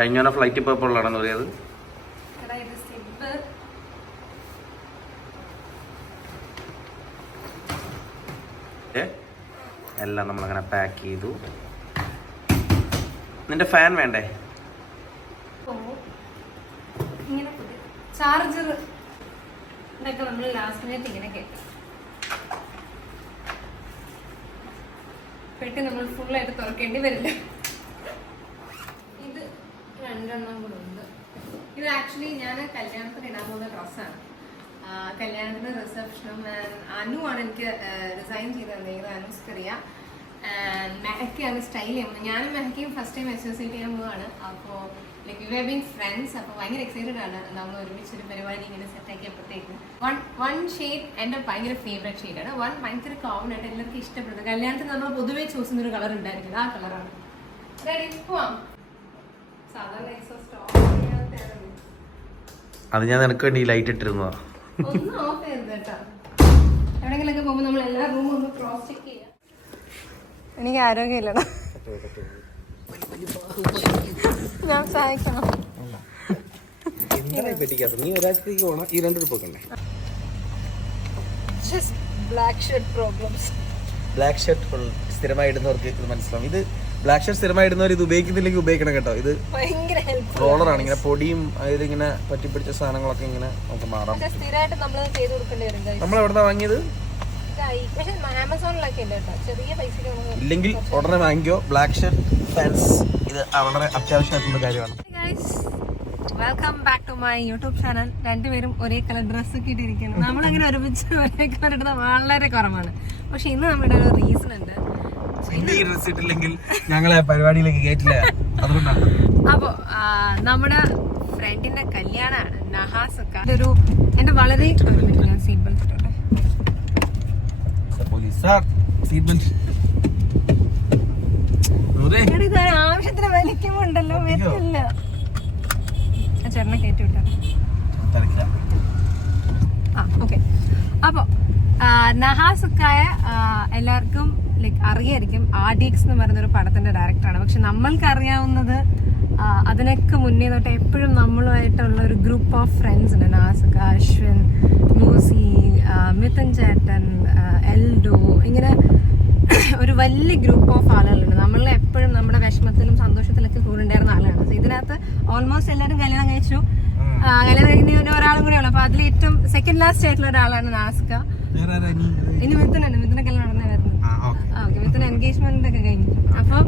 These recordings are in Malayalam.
കഴിഞ്ഞ ഫ്ലൈറ്റ് ഇപ്പോൾ എപ്പോഴാണ് പറയുന്നത് എടാ ഇത് സിബ് ഏ? എല്ലാം നമ്മളങ്ങനെ പാക്ക് ചെയ്തു. നിന്റെ ഫാൻ വേണ്ടേ? ചാർജർ ഇതൊക്കെ നമ്മൾ ലാസ്റ്റ് മിനിറ്റ് ഇങ്ങനെ കേട്ടു. പെട്ടി നമ്മൾ ഫുള്ളായിട്ട് തുറക്കേണ്ടി വരില്ല. രണ്ടെണ്ണം കൂടെ ഉണ്ട്. ഇത് ആക്ച്വലി ഞാൻ കല്യാണത്തിന് ഇടാൻ പോകുന്ന ഡ്രസ്സാണ്. കല്യാണത്തിന് റിസപ്ഷനും അനു ആണ് എനിക്ക് ഡിസൈൻ ചെയ്ത് തന്നത്. അനു സ്ക്രിയ മെഹക്കയാണ് സ്റ്റൈൽ ചെയ്യുന്നത്. ഞാനും മെഹക്കിയും ഫസ്റ്റ് ടൈം അസോസിയേറ്റ് ചെയ്യാൻ പോവാണ് അപ്പോൾ like you have been friends അപ്പോൾ ഭയങ്കര എക്സൈറ്റഡ് ആണ്. നമ്മൾ ഒരുമിച്ച് ഒരു പരിപാടി ഇങ്ങനെ സെറ്റ് ആക്കിയപ്പോഴത്തേക്ക് വൺ വൺ ഷെയ്ഡ് എന്റെ ഭയങ്കര ഫേവറേറ്റ് ഷെയ്ഡാണ് വൺ ഭയങ്കര കോമൺ ആയിട്ട് എല്ലാവർക്കും ഇഷ്ടപ്പെടുന്നത് കല്യാണത്തിന് നമ്മൾ പൊതുവേ ചൂസ് ചെയ്യുന്ന ഒരു കളർ ഉണ്ടായിരിക്കുന്നത് ആ കളറാണ് റെഡി പോവാം. അത് ഞാൻ നിനക്ക് വേണ്ടി ലൈറ്റ് ഇട്ടിരുന്നതാ. എനിക്ക് ആരോഗ്യമില്ലടാ. ഞാൻ സഹായിക്കണം. നീ ഒരാഴ്ചത്തേക്ക് ഈ രണ്ടു പോക്കണ്ടേ black shirt problems black shirt സ്ഥിരമായി ഇടുന്നവർക്ക് ഇത് മനസ്സിലാവും. ഇത് ബ്ലാക്ക് ഷർട്ട് സ്ഥിരമായി ഇടുന്നവർ ഇത് ഉപയോഗിക്കുന്നില്ലെങ്കിൽ ഉപയോഗിക്കണം കേട്ടോ. ഇത് ഭയങ്കര ഹെൽപ്പ് റോളറാണ് ഇങ്ങനെ പൊടിയും അതായത് ഇങ്ങനെ പറ്റിപ്പിടിച്ച സാധനങ്ങളൊക്കെ ഇങ്ങനെ നമുക്ക് മാറാം. സ്ഥിരമായിട്ട് നമ്മൾ ചെയ്ത് കൊടുക്കേണ്ടി വരും guys. നമ്മൾ എവിടെ വാങ്ങിയത്? ഇല്ലെങ്കിൽ ഉടനെ വാങ്ങിക്കോ. ബ്ലാക്ക് ഷർട്ട് ഫാൻസ് ഇത് വളരെ അത്യാവശ്യമായിട്ടുള്ള കാര്യമാണ്. Welcome back to my YouTube channel രണ്ടുപേരും ഒരേ കളർ ഡ്രസ്സ് ഒക്കെ ഇട്ടിരിക്കുന്നു. നമ്മളങ്ങനെ ഒരുമിച്ച് ഒരേ കളർ ഇടുന്നത് വളരെ കുറവാണ്. പക്ഷെ ഇന്ന് നമ്മുടെ ഒരു റീസൺ ഉണ്ട്. ഈ ഡ്രസ് ഇട്ടില്ലെങ്കിൽ ഞങ്ങളെ പരിപാടിയിലേക്ക് കേട്ടില്ല അതുകൊണ്ടാണ് അപ്പോ നമ്മുടെ ഫ്രണ്ടിന്റെ കല്യാണാണ് നഹാസൊക്കെ. എന്റെ വളരെ സീറ്റ് ബെൽറ്റ് ആവശ്യത്തിന് വലിക്കുമുണ്ടല്ലോ വരില്ല ചേട്ടനെ കയറ്റി വിട്ടാ. ആ ഓക്കെ. അപ്പോൾ നഹാസുക്കായ എല്ലാവർക്കും ലൈക്ക് അറിയായിരിക്കും. ആർ ഡി എക്സ് എന്ന് പറയുന്ന ഒരു പടത്തിന്റെ ഡയറക്ടറാണ് പക്ഷെ നമ്മൾക്ക് അറിയാവുന്നത് അതിനൊക്കെ മുന്നേ തൊട്ട് എപ്പോഴും നമ്മളുമായിട്ടുള്ള ഒരു ഗ്രൂപ്പ് ഓഫ് ഫ്രണ്ട്സ് ഉണ്ട്. നാസുക അശ്വിൻ മൂസി മിഥുൻ ചേട്ടൻ എൽഡോ ഇങ്ങനെ ഒരു വലിയ ഗ്രൂപ്പ് ഓഫ് ആളുകളുണ്ട്. നമ്മൾ എപ്പോഴും നമ്മുടെ വിഷമത്തിലും സന്തോഷത്തിലൊക്കെ കൂടെ ഉണ്ടായിരുന്ന ആളാണ് ഇതിനകത്ത് ഓൾമോസ്റ്റ് എല്ലാവരും കല്യാണം കഴിച്ചു. കല്യാണം കഴിഞ്ഞ ഒരു ഒരാളും കൂടെ ഉള്ളു. അപ്പൊ അതിൽ ഏറ്റവും സെക്കൻഡ് ലാസ്റ്റ് ആയിട്ടുള്ള ഒരാളാണ് നാസ്ക. ഇനി മിഥുനുണ്ട് മിഥുനെ കല്യാണം ഓക്കെ എൻഗേജ്മെന്റ് ഒക്കെ കഴിഞ്ഞു. അപ്പോൾ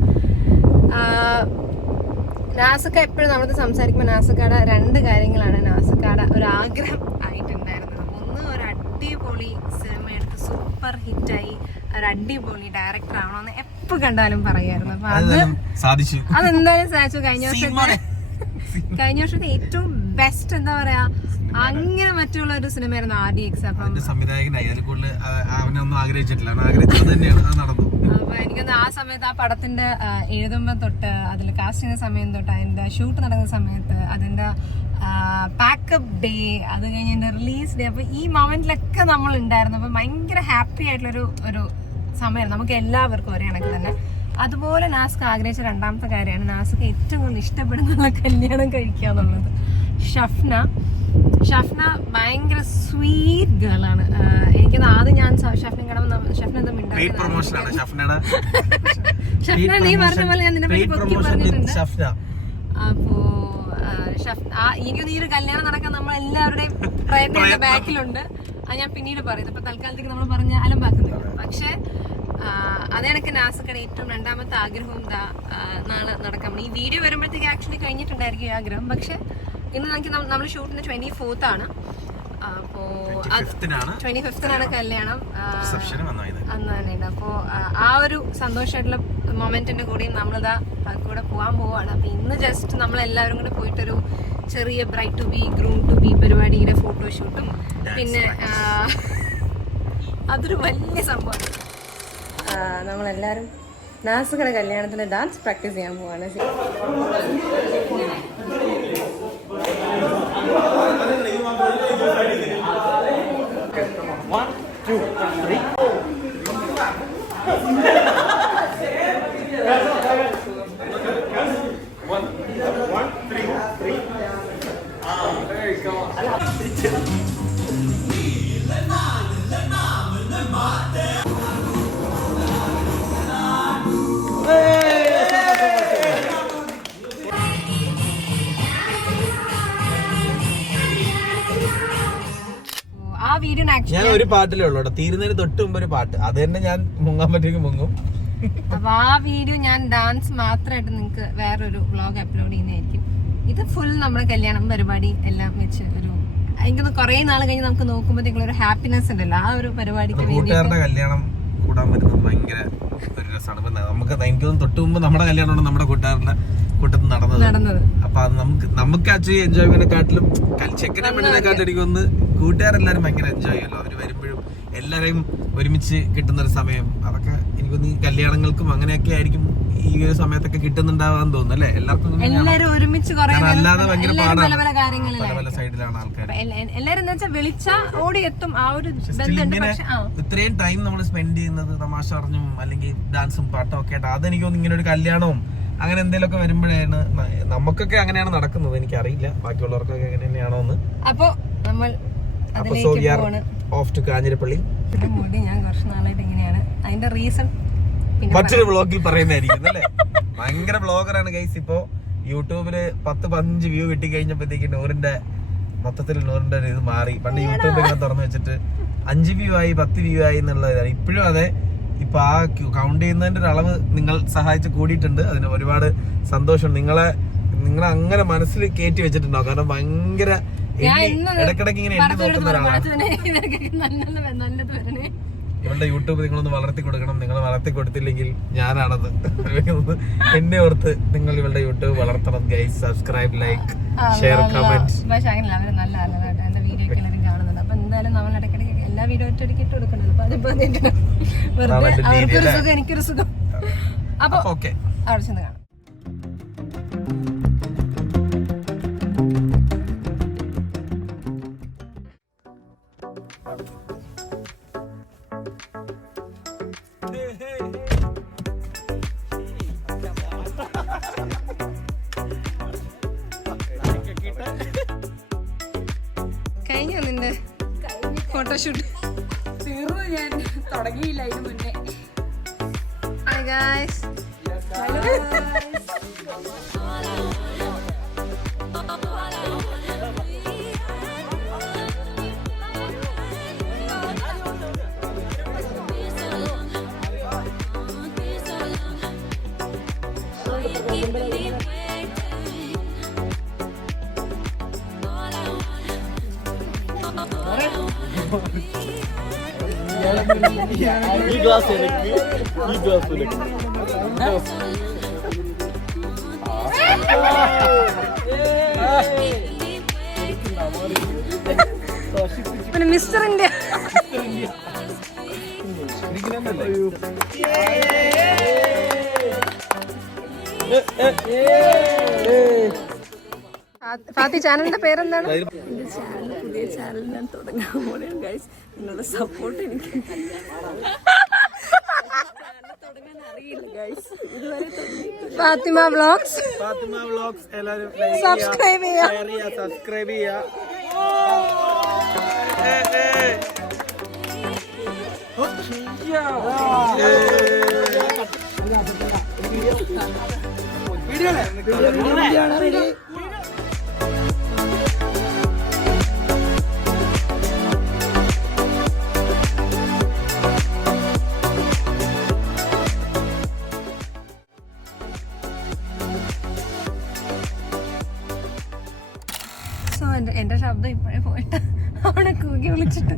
നാസക്ക എപ്പോഴും നമ്മളത് സംസാരിക്കുമ്പോൾ നാസക്കാട രണ്ട് കാര്യങ്ങളാണ് നാസക്കാട ഒരു ആഗ്രഹം ആയിട്ടുണ്ടായിരുന്നത്. ഒന്ന് ഒരു അടിപൊളി സിനിമ എടുത്ത് സൂപ്പർ ഹിറ്റായി ഒരു അടിപൊളി ഡയറക്ടർ ആവണമെന്ന് എപ്പോ കണ്ടാലും പറയായിരുന്നു. അപ്പൊ അത് സാധിച്ചു. അതെന്തായാലും സാധിച്ചു. കഴിഞ്ഞ വർഷത്തെ കഴിഞ്ഞ വർഷത്തെ ഏറ്റവും ബെസ്റ്റ് എന്താ പറയാ അങ്ങനെ മറ്റുള്ള ഒരു സിനിമയായിരുന്നു ഡി എക്സ് അപ്പം സംവിധായകനായി. അതിൽ കൂടുതൽ അവനൊന്നും ആഗ്രഹിച്ചിട്ടില്ല. ആഗ്രഹിച്ചത് തന്നെയാണ്. നടന്നു. അപ്പൊ എനിക്കൊന്ന് ആ സമയത്ത് ആ പടത്തിന്റെ എഴുതുമ്പോ തൊട്ട് അതിൽ കാസ്റ്റ് ചെയ്യുന്ന സമയം തൊട്ട് അതിന്റെ ഷൂട്ട് നടക്കുന്ന സമയത്ത് അതിന്റെ പാക്കപ്പ് ഡേ അത് കഴിഞ്ഞ് റിലീസ് ഡേ അപ്പൊ ഈ മൊമെന്റിലൊക്കെ നമ്മൾ ഉണ്ടായിരുന്നു. അപ്പൊ ഭയങ്കര ഹാപ്പി ആയിട്ടുള്ളൊരു ഒരു സമയമാണ് നമുക്ക് എല്ലാവർക്കും ഒരേ കണക്ക് തന്നെ. അതുപോലെ നാസ്ക് ആഗ്രഹിച്ച രണ്ടാമത്തെ കാര്യമാണ് നാസ്ക്ക് ഏറ്റവും കൂടുതൽ ഇഷ്ടപ്പെടുന്ന കല്യാണം കഴിക്കുക എന്നുള്ളത്. ഷഫ്ന ഷഫ്ന ഭയങ്കര സ്വീറ്റ് ഗേൾ ആണ് എനിക്ക് ആദ്യം ഞാൻ ഷഫ്നെ കിടന്ന് ഷഫ്ന എന്താ ഷഫ്നയുടെ. ഷഫ്ന നീ പറഞ്ഞ പോലെ ഞാൻ നിന്നെ പറ്റി പൊക്കി പറഞ്ഞിട്ടുണ്ട്. അപ്പോ എനിക്ക് ഈ ഒരു കല്യാണം നടക്കാൻ നമ്മൾ എല്ലാവരുടെയും പ്രയത്നം. ബാക്കിലുണ്ട്. അത് ഞാൻ പിന്നീട് പറയുന്നത് ഇപ്പൊ തൽക്കാലത്തേക്ക് നമ്മൾ പറഞ്ഞ അലമ്പാക്കുന്നില്ല പക്ഷെ അതേ കണക്ക് നാസക്കടെ ഏറ്റവും രണ്ടാമത്തെ ആഗ്രഹം എന്താ നാളെ നടക്കാൻ ഈ വീഡിയോ വരുമ്പോഴത്തേക്ക് ആക്ച്വലി കഴിഞ്ഞിട്ടുണ്ടായിരിക്കും ആഗ്രഹം. പക്ഷെ ഇന്ന് നമുക്ക് നമ്മൾ ഷൂട്ടിന്റെ ട്വന്റി ഫോർത്ത് ആണ്. അപ്പോ ട്വന്റി ഫിഫ്തിനാണ് കല്യാണം. അന്ന് തന്നെ അപ്പോ ആ, ഒരു സന്തോഷമായിട്ടുള്ള മൊമെന്റിന്റെ കൂടെയും നമ്മളിതാ കൂടെ പോകാൻ പോവാണ്. അപ്പൊ ഇന്ന് ജസ്റ്റ് നമ്മൾ എല്ലാവരും കൂടെ പോയിട്ടൊരു ചെറിയ bride to be groom to be പരിപാടിയുടെ ഫോട്ടോഷൂട്ടും പിന്നെ അതൊരു വലിയ സംഭവമാണ്. നമ്മളെല്ലാവരും നാസുകളുടെ കല്യാണത്തിന് ഡാൻസ് പ്രാക്ടീസ് ചെയ്യാൻ പോവാണ്. ആ ഞാൻ ഒരു പാട്ടിലേ ഉള്ളൂ കേട്ടോ. തീരുന്നതിന് തൊട്ട് മുമ്പ് ഒരു പാട്ട്. അത് തന്നെ ഞാൻ മുങ്ങാൻ പറ്റുമെങ്കിൽ മുങ്ങും. അപ്പൊ ആ വീഡിയോ ഞാൻ ഡാൻസ് മാത്രമായിട്ട് നിങ്ങൾക്ക് വേറൊരു വ്ളോഗ് അപ്ലോഡ് ചെയ്യുന്നതായിരിക്കും. ഇത് ഫുൾ നമ്മുടെ കല്യാണം പരിപാടി എല്ലാം വെച്ച് ഒരു എനിക്കൊന്ന് കുറെ നാൾ കഴിഞ്ഞ് നമുക്ക് നോക്കുമ്പോഴത്തേക്കും ഒരു ഹാപ്പിനെസ് ഉണ്ടല്ലോ. ആ ഒരു പരിപാടിക്ക് കൂട്ടുകാരുടെ കല്യാണം കൂടാൻ പറ്റുന്നത് ഭയങ്കര ഒരു രസമാണ്. ഇപ്പൊ നമുക്ക് എനിക്കൊന്നും തൊട്ട് മുമ്പ് നമ്മുടെ കല്യാണമാണ് നമ്മുടെ കൂട്ടുകാരുടെ കൂട്ടത്തിൽ നടന്നത്. നടന്നത്. അപ്പൊ നമുക്ക് നമുക്ക് ആക്ച്വലി എൻജോയ്മെന്റിനെക്കാട്ടിലും ചെക്കനെ പെണ്ണിനെക്കാട്ടിലും എനിക്കൊന്ന് കൂട്ടുകാരെല്ലാരും ഭയങ്കര എൻജോയ് ചെയ്യുമല്ലോ. അവർ വരുമ്പോഴും എല്ലാരെയും ഒരുമിച്ച് കിട്ടുന്ന ഒരു സമയം. അതൊക്കെ എനിക്കൊന്ന് ഈ കല്യാണങ്ങൾക്കും അങ്ങനെയൊക്കെ ആയിരിക്കും ഈ ഒരു സമയത്തൊക്കെ കിട്ടുന്നുണ്ടാവാന്ന് തോന്നുന്നു അല്ലേ? എല്ലാവർക്കും? ഒരുമിച്ച് അല്ലാതെ ഭയങ്കര പാടാണ്. പല പല സൈഡിലാണ് ആൾക്കാർ എല്ലാരും വിളിച്ചാ ഓടി എത്തും ആ ഒരു ഇത്രയും ടൈം നമ്മൾ സ്പെൻഡ് ചെയ്യുന്നത് തമാശ അറിഞ്ഞും അല്ലെങ്കിൽ ഡാൻസും പാട്ടും ഒക്കെ ആയിട്ട് അതെനിക്ക് തോന്നുന്നു ഇങ്ങനെ ഒരു കല്യാണവും അങ്ങനെ എന്തെങ്കിലുമൊക്കെ വരുമ്പോഴാണ് നമുക്കൊക്കെ അങ്ങനെയാണ് നടക്കുന്നത്. എനിക്കറിയില്ല. ബാക്കിയുള്ളവർക്കൊക്കെ എങ്ങനെ തന്നെയാണോ എന്ന് അപ്പൊ നമ്മൾ അപ്പൊ so we are off to Kanjirappally. മുടി ഞാൻ കുറച്ച് നാളായിട്ട് ഇങ്ങനെയാണ്. അതിന്റെ റീസൺ മറ്റൊരു ബ്ലോഗിൽ പറയുന്നതായിരിക്കും അല്ലേ? ഭയങ്കര ബ്ലോഗറാണ് ഗൈസ് ഇപ്പോ യൂട്യൂബിൽ പത്ത് പതിനഞ്ച് വ്യൂ കിട്ടി കഴിഞ്ഞപ്പോഴത്തേക്ക് നൂറിന്റെ മൊത്തത്തിൽ നൂറിന്റെ ഒരു ഇത് മാറി. പണ്ട് യൂട്യൂബ് ഇങ്ങനെ തുറന്നു വെച്ചിട്ട് അഞ്ച് വ്യൂ ആയി പത്ത് വ്യൂ ആയി എന്നുള്ളതാണ്. ഇപ്പോഴും അതെ ഇപ്പൊ ആ കൗണ്ട് ചെയ്യുന്നതിന്റെ ഒരു അളവ് നിങ്ങൾ സഹായിച്ച് കൂടിയിട്ടുണ്ട്. അതിന് ഒരുപാട് സന്തോഷം. നിങ്ങളെ നിങ്ങളെ അങ്ങനെ മനസ്സിൽ കയറ്റി വെച്ചിട്ടുണ്ടാവും. കാരണം ഭയങ്കര ഇടക്കിടക്ക് ഇങ്ങനെ നോക്കുന്ന ഒരാളാണ്. നല്ലത് വരണേ ഇവളുടെ യൂട്യൂബ് നിങ്ങളൊന്ന് വളർത്തി കൊടുക്കണം. നിങ്ങൾ വളർത്തി കൊടുത്തില്ലെങ്കിൽ ഞാനാണത്. എന്നെ ഓർത്ത് നിങ്ങൾ ഇവളുടെ യൂട്യൂബ് വളർത്തണം guys subscribe like share comment പക്ഷെ അങ്ങനെയല്ല അവർ നല്ല ആളുകളായിട്ട് എന്റെ വീഡിയോ ഒക്കെ എല്ലാവരും കാണുന്നുണ്ട്. അപ്പൊ എന്തായാലും നമ്മൾ ഇടയ്ക്കിടയ്ക്ക് എല്ലാ വീഡിയോ ഒറ്റയ്ക്ക് ഇട്ട് കൊടുക്കണല്ലോ അപ്പൊ അതിപ്പോ അതിന്റെ വെറുതെ അതാണ് എന്റെ രീതി അവർക്കൊരു സുഖം എനിക്കൊരു സുഖം. അപ്പൊ അവിടെ ചെന്ന് കാണാം. ഈ ഗ്ലാസ് എനിക്ക് ഈ ഗ്ലാസ് എനിക്ക് പിന്നെ മിസ്റ്റർ ഇന്ത്യ ഫാത്തി ചാനലിന്റെ പേരെന്താണ്? ചാനൽ ഞാൻ തുടങ്ങാൻ പോലെയാണ് ഗൈസ് നിങ്ങളുടെ സപ്പോർട്ട് എനിക്ക്. ഫാത്തിമ വ്ളോഗ്സ്. ഫാത്തിമ വ്ളോഗ്സ് എല്ലാവരും സബ്സ്ക്രൈബ് ചെയ്യുക ഷെയർ ചെയ്യുക. സബ്സ്ക്രൈബ് ചെയ്യുക സോ എന്റെ എന്റെ ശബ്ദം ഇപ്പോഴേ പോയിട്ട് അവിടെ കൂകി വിളിച്ചിട്ട്.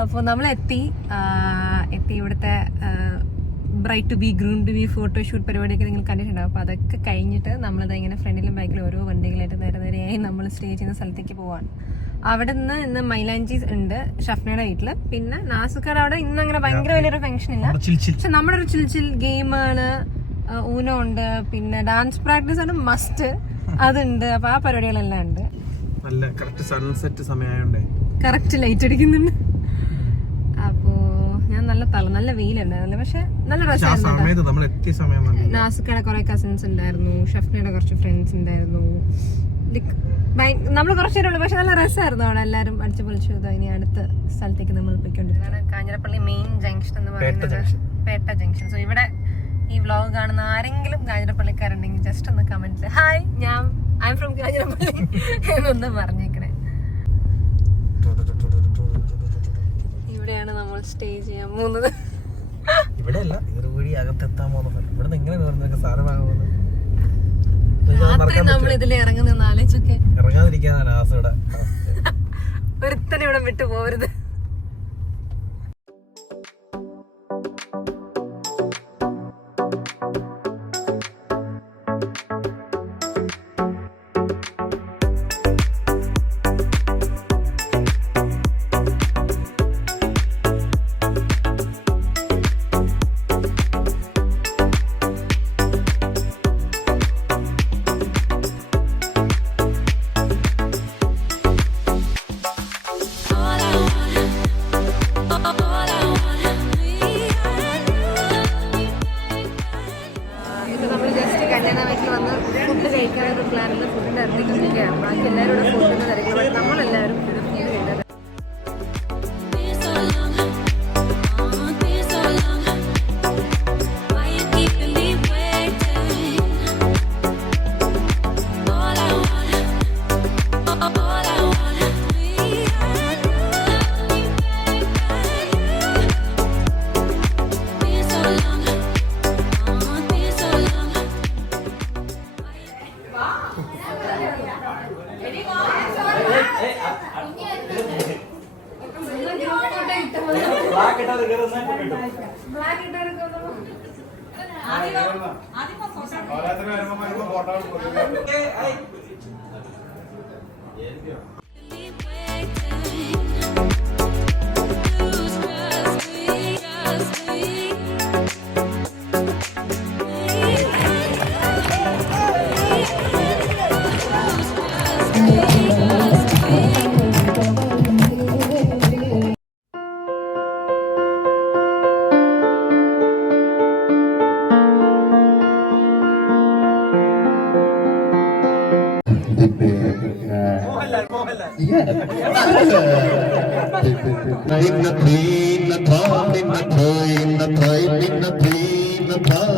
അപ്പോൾ നമ്മൾ എത്തി എത്തി ഇവിടുത്തെ bride to be groom to be photoshoot പരിപാടിയൊക്കെ നിങ്ങൾ കണ്ടിട്ടുണ്ടാവും. അപ്പോൾ അതൊക്കെ കഴിഞ്ഞിട്ട് നമ്മളിത് ഇങ്ങനെ ഫ്രണ്ടിലും ബാക്കിലും ഓരോ വണ്ടികളായിട്ട് നേരെ നേരെയായി നമ്മൾ സ്റ്റേ ചെയ്യുന്ന സ്ഥലത്തേക്ക് പോവാണ്. അവിടെ നിന്ന് ഇന്ന് മൈലാഞ്ചി ഉണ്ട് ഷഫ്നയുടെ വീട്ടിൽ പിന്നെ നാസുക്കാർ അവിടെ ഇന്ന് അങ്ങനെ ഭയങ്കര വലിയൊരു ഫംഗ്ഷൻ ഇല്ല. പക്ഷെ നമ്മുടെ ഒരു ചിൽ ചിൽ ഗെയിമാണ് ഊനോ ഉണ്ട് പിന്നെ ഡാൻസ് പ്രാക്ടീസ് ആണ് മസ്റ്റ് അതുണ്ട്. അപ്പോൾ ആ പരിപാടികളെല്ലാം ഉണ്ട്. നല്ല കറക്റ്റ് സൺസെറ്റ് സമയമായോണ്ടേ കറക്റ്റ് ലൈറ്റ് അടിക്കുന്നുണ്ട്. അപ്പോ ഞാൻ നല്ല തല നല്ല വെയിലുണ്ടായിരുന്നു. പക്ഷെ നല്ല രസമായിരുന്നു നാസിക്കയുടെ കുറെ കസിൻസ് ഉണ്ടായിരുന്നു. ഷഫ്നയുടെ കുറച്ച് ഫ്രണ്ട്സ് ഉണ്ടായിരുന്നു. നമ്മൾ കുറച്ചു നേരമുള്ളൂ പക്ഷെ നല്ല രസമായിരുന്നു. അവിടെ എല്ലാവരും അടിച്ചു പൊളിച്ചു ഇനി അടുത്ത സ്ഥലത്തേക്ക് നമ്മൾ പോയിക്കൊണ്ടിരിക്കുകയാണ് കാഞ്ഞിരപ്പള്ളി മെയിൻ ജംഗ്ഷൻ എന്ന് പറയുന്നത്. പേട്ട ജംഗ്ഷൻ സോ ഇവിടെ ഈ വ്ലോഗ് കാണുന്ന ആരെങ്കിലും കാഞ്ഞിരപ്പള്ളിക്കാരുണ്ടെങ്കിൽ ജസ്റ്റ് ഒന്ന് കമന്റിൽ ഹായ് ഞാൻ ഐ എം ഫ്രം എന്നൊന്ന് പറഞ്ഞേക്കണേ. ഇവിടെയാണ് നമ്മൾ സ്റ്റേ ചെയ്യാൻ പോകുന്നത്. ഇവിടെ അല്ല ഒരു വഴി അകത്തെത്താൻ പോകുന്നത്. ഇവിടെ നിന്ന് എങ്ങനെ നിനക്ക് സാധനം വാങ്ങാൻ പോകുന്നത്. എനിക്ക് അത് രാത്രി മറക്കാൻ നമ്മൾ പറ്റുമോ? ഇതിൽ ഇറങ്ങുന്ന ആലോചിച്ചൊക്കെ ഇറങ്ങാതിരിക്കാനാണ് ആസയുടെ ഒരുത്തനെ ഇവിടെ വിട്ടു പോകരുത് Hey. Bye.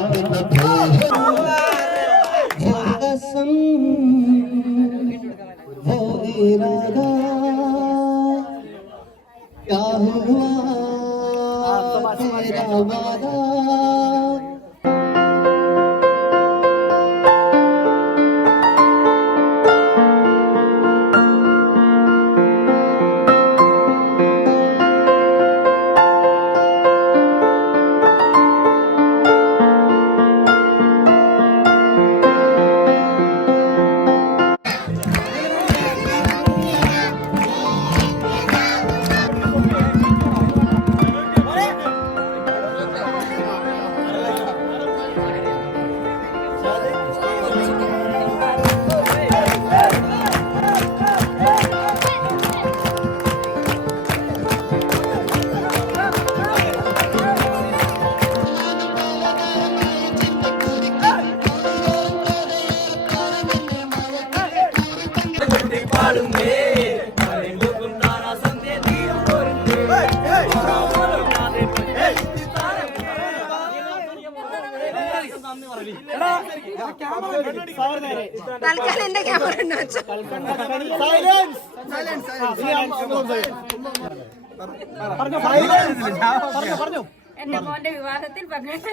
എന്റെ മോന്റെ വിവാഹത്തിൽ പങ്കെടുത്ത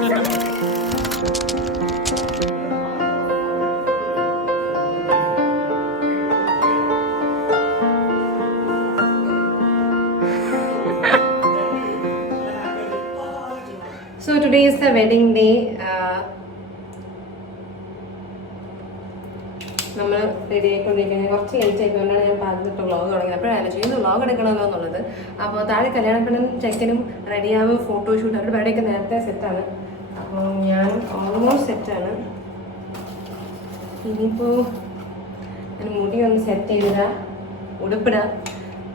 So today is the wedding day. Uh, നമ്മൾ റെഡി ആയിക്കൊണ്ടിരിക്കുന്നത്. കുറച്ച് ലേറ്റ് ആയിക്കൊണ്ടാണ് ഞാൻ പാകത്തിട്ട് വ്ളോഗ് തുടങ്ങിയത്. അപ്പോഴാണ് ആലോചിക്കുന്നത് വ്ളോഗ് എടുക്കണമല്ലോ എന്നുള്ളത് അപ്പോൾ താഴെ കല്യാണപ്പെണ്ണും ചെക്കനും റെഡിയാവും ഫോട്ടോഷൂട്ട് അവരുടെ പരിപാടിയൊക്കെ നേരത്തെ സെറ്റാണ് അപ്പോൾ ഞാൻ ഓൾമോസ്റ്റ് സെറ്റാണ് ഇനിയിപ്പോൾ ഞാൻ മുടി ഒന്ന് സെറ്റ് ചെയ്തിട. ഉടുപ്പിട.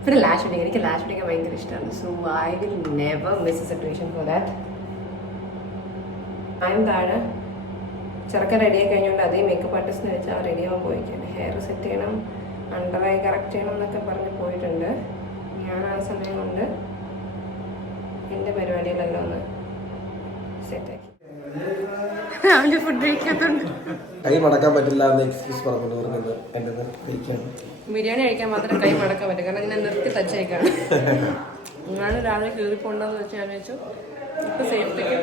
പിന്നെ ലാഷ് പിടിക്കാൻ എനിക്ക് ലാഷ് പിടിക്കാൻ ഭയങ്കര ഇഷ്ടമാണ് so I will never miss a situation for that ഞാൻ താഴെ ചെറുക്കൻ റെഡിയായി കഴിഞ്ഞുകൊണ്ട് അതേ മേക്കപ്പ് ആർട്ടിസ്റ്റിനെ വെച്ച് ആ റെഡി ആവാൻ പോയിരിക്കുകയാണ്. ഹെയർ സെറ്റ് ചെയ്യണം അണ്ടർ ഐ കറക്റ്റ് ചെയ്യണം എന്നൊക്കെ പറഞ്ഞ് പോയിട്ടുണ്ട്. ഞാൻ ആ സമയം കൊണ്ട് എന്റെ പരിപാടികളെല്ലാം ഒന്ന് സെറ്റാക്കി രാവിലെ ഫുഡ് കഴിക്കാത്തതുകൊണ്ട് കൈ മടക്കാൻ പറ്റില്ല എന്ന് എക്സ്ക്യൂസ് പറഞ്ഞു പറഞ്ഞത് എന്റെ കഴിക്കാണ് ബിരിയാണി കഴിക്കാൻ മാത്രമേ കൈ മടക്കാൻ പറ്റും കാരണം ഞാൻ നിർത്തി തച്ചേക്കാണ്. ഞാൻ രാവിലെ കയറി പോകണ്ടെന്ന് വെച്ച് ഞാൻ വെച്ചു ഇപ്പൊ സേഫ്റ്റിക്ക്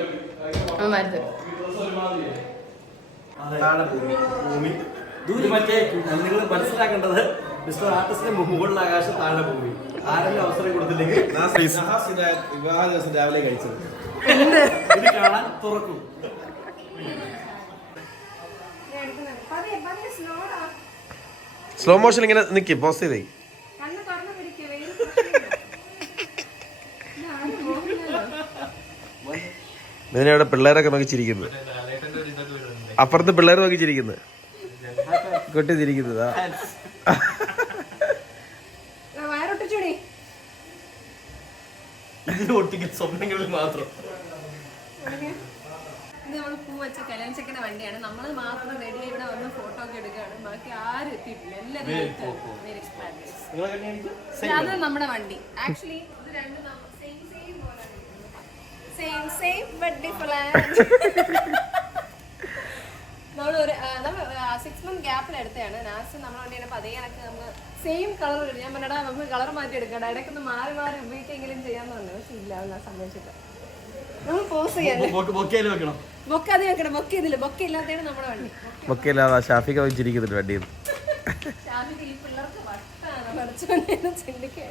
അത് ഭൂമി ദൂരെ മറ്റേ നിങ്ങൾ മനസ്സിലാക്കേണ്ടത് മിസ്റ്റർ ആർട്ടിസ്റ്റിന്റെ മുകളിലെ ആകാശം താഴെ ഭൂമി. ആരെങ്കിലും അവസരം കൊടുത്തില്ലെങ്കിൽ വിവാഹ ദിവസം രാവിലെ കഴിച്ചത്. ഇത് കാണാൻ തുറക്കും. സ്ലോ മോഷൻ ഇങ്ങനെ നിൽക്കി പോസ്റ്റ് ചെയ്തേ. ഇതിനവിടെ പിള്ളേരൊക്കെ നോക്കി ചിരിക്കുന്നത് അപ്പുറത്ത് പിള്ളേർ നോക്കി ചിരിക്കുന്നത് കുട്ടി ചിരിക്കുന്നത് വയറൊട്ടിച്ചോടി ഇതിന് സ്വപ്നങ്ങളിൽ മാത്രം. വെച്ച വണ്ടിയാണ്. നമ്മൾ മാത്രം റെഡി ഇവിടെ വന്ന് ഫോട്ടോ ഒക്കെ എടുക്കുകയാണ്. ബാക്കി ആരും എത്തിയിട്ടില്ല. എല്ലാവരും late ആണ്. Very fabulous. നിങ്ങളെ അത് നമ്മുടെ വണ്ടി. ആക്ച്വലി ഇത് രണ്ടും സെയിം സെയിം ബട്ട് ഡിഫറെന്റ് നമ്മൾ ഒരു നമ്മൾ സിക്സ് മന്ത് ഗ്യാപ്പിൽ എടുത്തതാണ്. ലാസ്റ്റ് നമ്മൾ വണ്ടി അതേ കണക്ക് നമ്മൾ സെയിം കളർ ഇടും ഞാൻ പറഞ്ഞാ നമുക്ക് കളർ മാറ്റി എടുക്കണ്ട ഇടയ്ക്ക് ഒന്ന് മാറി മാറി ഉപയോഗിക്കെങ്കിലും ചെയ്യാന്ന് പറഞ്ഞു. പക്ഷെ ഇല്ല ഞാൻ സമ്മതിച്ചിട്ട് നമ്മൾ പോസ് ചെയ്യാൻ ബൊക്ക അത് വെക്കണം. ബൊക്ക ഇതില്ല ബൊക്ക ഇല്ലാത്തതാണ് നമ്മുടെ വണ്ടി. ഒക്കെ ഇല്ലാതെ ഷാഫിക്ക് നോക്കി ചിരിക്കുന്നുണ്ട് വണ്ടിയിൽ. ഷാഫിക്ക് ഈ പിള്ളേർക്ക് വട്ടാണ്. പഠിച്ചുകൊണ്ടേന്ന് ചിന്തിക്കുക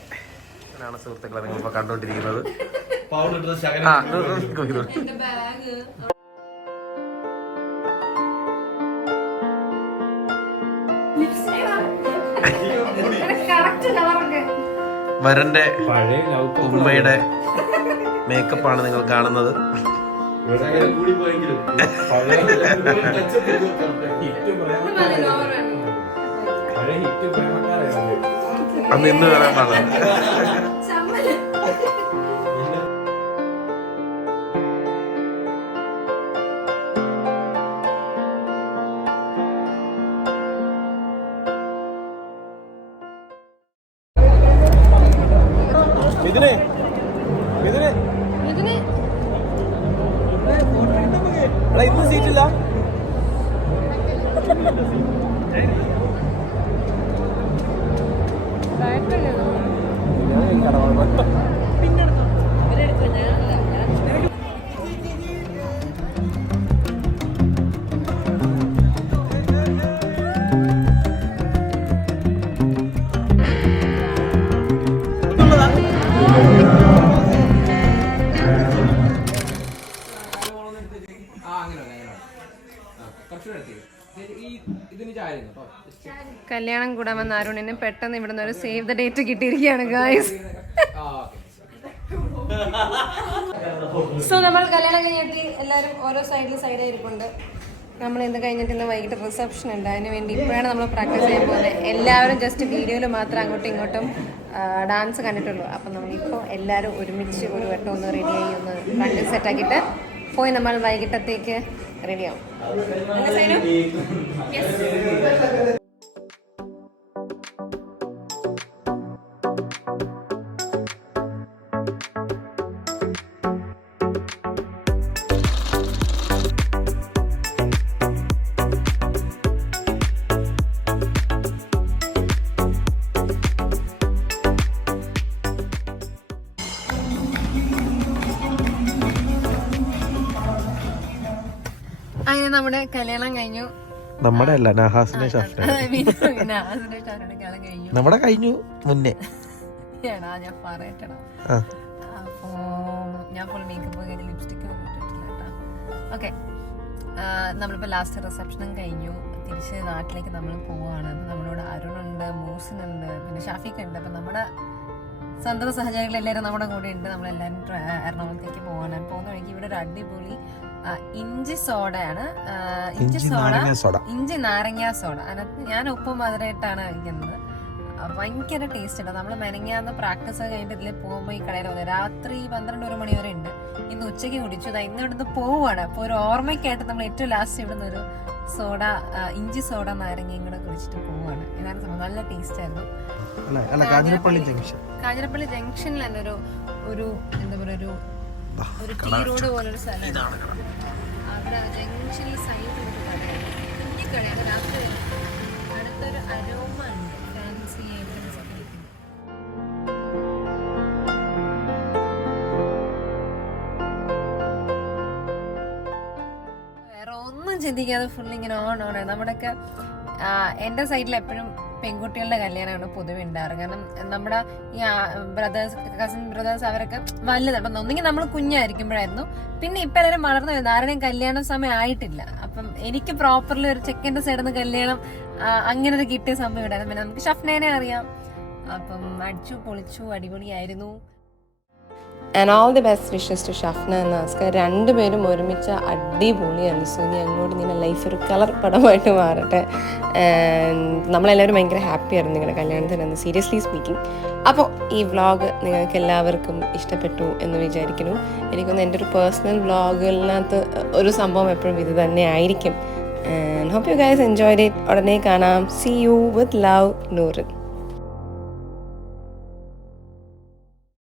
ആണ് സുഹൃത്തുക്കളെ നിങ്ങളിപ്പോൾ കണ്ടുകൊണ്ടിരിക്കുന്നത് കണ്ടോണ്ടിരിക്കുന്നത് ആ വരന്റെ ഉമ്മയുടെ മേക്കപ്പ് ആണ് നിങ്ങൾ കാണുന്നത്. ഹിറ്റ് കൂടി പോയെങ്കിലും അന്ന് ഇന്ന് വരാൻ പാടില്ല കല്യാണം കൂടാൻ വന്ന അരുണിന് പെട്ടെന്ന് ഇവിടെ നിന്ന് ഒരു സേവ് ദ ഡേറ്റ് കിട്ടിയിരിക്കുകയാണ് ഗായ്സ് സോ നമ്മൾ കല്യാണം കഴിഞ്ഞിട്ട് എല്ലാവരും ഓരോ സൈഡിൽ സൈഡിൽ ഇരിപ്പുണ്ട് നമ്മൾ ഇന്ന് കഴിഞ്ഞിട്ട് ഇന്ന് വൈകിട്ട് റിസപ്ഷൻ ഉണ്ട്. അതിന് വേണ്ടി ഇപ്പോഴാണ് നമ്മൾ പ്രാക്ടീസ് ചെയ്യാൻ പോകുന്നത്. എല്ലാവരും ജസ്റ്റ് വീഡിയോയിൽ മാത്രം അങ്ങോട്ടും ഇങ്ങോട്ടും ഡാൻസ് കണ്ടിട്ടുള്ളൂ. അപ്പം നമ്മളിപ്പോൾ എല്ലാവരും ഒരുമിച്ച് ഒരു വട്ടം ഒന്ന് റെഡിയായി ഒന്ന് പ്രാക്ടീസ് സെറ്റാക്കിയിട്ട് പോയി നമ്മൾ വൈകിട്ടത്തേക്ക് റെഡിയാവും നമ്മുടെ കല്യാണം കഴിഞ്ഞു. നമ്മുടെ അല്ല പിന്നെ കല്യാണം കഴിഞ്ഞു. നമ്മുടെ കഴിഞ്ഞു മുന്നേ. എടാ ഞാൻ പറയട്ടടാ. ആ. അപ്പോ ഞാൻ ഫുൾ മേക്കപ്പ് കഴിഞ്ഞ് ലിപ്സ്റ്റിക് ഇട്ടിട്ടില്ല കേട്ടോ. ഓക്കെ നമ്മളിപ്പോൾ ലാസ്റ്റ് റിസപ്ഷനും കഴിഞ്ഞു. തിരിച്ച് നാട്ടിലേക്ക് നമ്മൾ പോവാണ്. അപ്പം നമ്മളോട് അരുണുണ്ട് മൂസിനുണ്ട് പിന്നെ ഷാഫിക്ക് ഉണ്ട്. അപ്പം നമ്മുടെ സ്വന്തം സഹചാരികൾ എല്ലാവരും നമ്മുടെ കൂടെ ഉണ്ട്. നമ്മളെല്ലാവരും ട്ര- എറണാകുളത്തേക്ക് പോകാനാണ് പോകുന്ന വഴിക്ക് ഇവിടെ ഒരു അടിപൊളി ഇഞ്ചി സോഡയാണ്. ഇഞ്ചി സോഡ ഇഞ്ചി നാരങ്ങ സോഡ. അതിനകത്ത് ഞാൻ ഉപ്പും മധുരമായിട്ടാണ് കഴിക്കുന്നത്. ഭയങ്കര ടേസ്റ്റ് ഉണ്ട്. നമ്മൾ മെനങ്ങാന്ന് പ്രാക്ടീസ് കഴിഞ്ഞിട്ട് ഇതിൽ പോകുമ്പോൾ ഈ കടയിൽ വന്നത് രാത്രി പന്ത്രണ്ട് ഒരു മണി വരെ ഉണ്ട്. ഇന്ന് ഉച്ചയ്ക്ക് കുടിച്ചു. ഇന്ന് ഇവിടുന്ന് പോവുകയാണ് അപ്പോൾ ഒരു ഓർമ്മയ്ക്കായിട്ട് നമ്മൾ ഏറ്റവും ലാസ്റ്റ് ഇവിടുന്ന് ഒരു സോഡ ഇഞ്ചി സോഡ നാരങ്ങയും കൂടെ കുടിച്ചിട്ട് പോവുകയാണ് ഇതാണ് നല്ല ടേസ്റ്റ് ആയിരുന്നു. കാഞ്ഞിരപ്പള്ളി ജംഗ്ഷൻ. കാഞ്ഞിരപ്പള്ളി ജംഗ്ഷനിൽ തന്നെ ഒരു ഒരു എന്താ പറയുക ഒരു ഒരു ടീ റോഡ് പോലൊരു സ്ഥലം. അവിടെ ജംഗ്ഷനിൽ സൈഡിൽ ഒരു കടയാണ് കുഞ്ഞി കടയാണ് രാത്രി അടുത്തൊരു അരോമ ഉണ്ട്. ഫാൻസി ചിന്തിക്കാതെ ഫുൾ ഇങ്ങനെ ഓൺ ഓൺ നമ്മുടെയൊക്കെ ആ, എന്റെ സൈഡിൽ എപ്പോഴും പെൺകുട്ടികളുടെ കല്യാണമാണ് പൊതുവെ ഉണ്ടാറ് കാരണം നമ്മുടെ ഈ ബ്രദേഴ്സ് കസിൻ ബ്രദേഴ്സ് അവരൊക്കെ വലുതാണ്. ഒന്നെങ്കിൽ നമ്മൾ കുഞ്ഞായിരിക്കുമ്പോഴായിരുന്നു. പിന്നെ ഇപ്പൊ എല്ലാവരും വളർന്നു വരുന്നത്. ആരുടെയും കല്യാണ സമയം ആയിട്ടില്ല. അപ്പം എനിക്ക് പ്രോപ്പർലി ഒരു ചെക്കന്റെ സൈഡിൽ നിന്ന് കല്യാണം അങ്ങനെ ഒരു കിട്ടിയ സമയം ഉണ്ടായിരുന്നു. പിന്നെ നമുക്ക് ഷഫ്നേനെ അറിയാം. അപ്പം അടിച്ചു പൊളിച്ചു അടിപൊളിയായിരുന്നു. And all the best wishes to Shafna എന്ന ആസ്കർ രണ്ടുപേരും ഒരുമിച്ച് അടിപൊളിയാണ് സോ ഇനി അങ്ങോട്ട് നിങ്ങളുടെ ലൈഫ് ഒരു കളർ പടമായിട്ട് മാറട്ടെ. നമ്മളെല്ലാവരും ഭയങ്കര ഹാപ്പി ആയിരുന്നു നിങ്ങളുടെ കല്യാണത്തിനെന്ന് സീരിയസ്ലി സ്പീക്കിംഗ് അപ്പോൾ ഈ വ്ളോഗ് നിങ്ങൾക്ക് എല്ലാവർക്കും ഇഷ്ടപ്പെട്ടു എന്ന് വിചാരിക്കുന്നു. എനിക്കൊന്ന് എന്റെ ഒരു പേഴ്സണൽ വ്ളോഗിനകത്ത് ഒരു സംഭവം എപ്പോഴും ഇത് തന്നെ ആയിരിക്കും. And hope you guys enjoy it ഉടനെ കാണാം. See you with love Noorin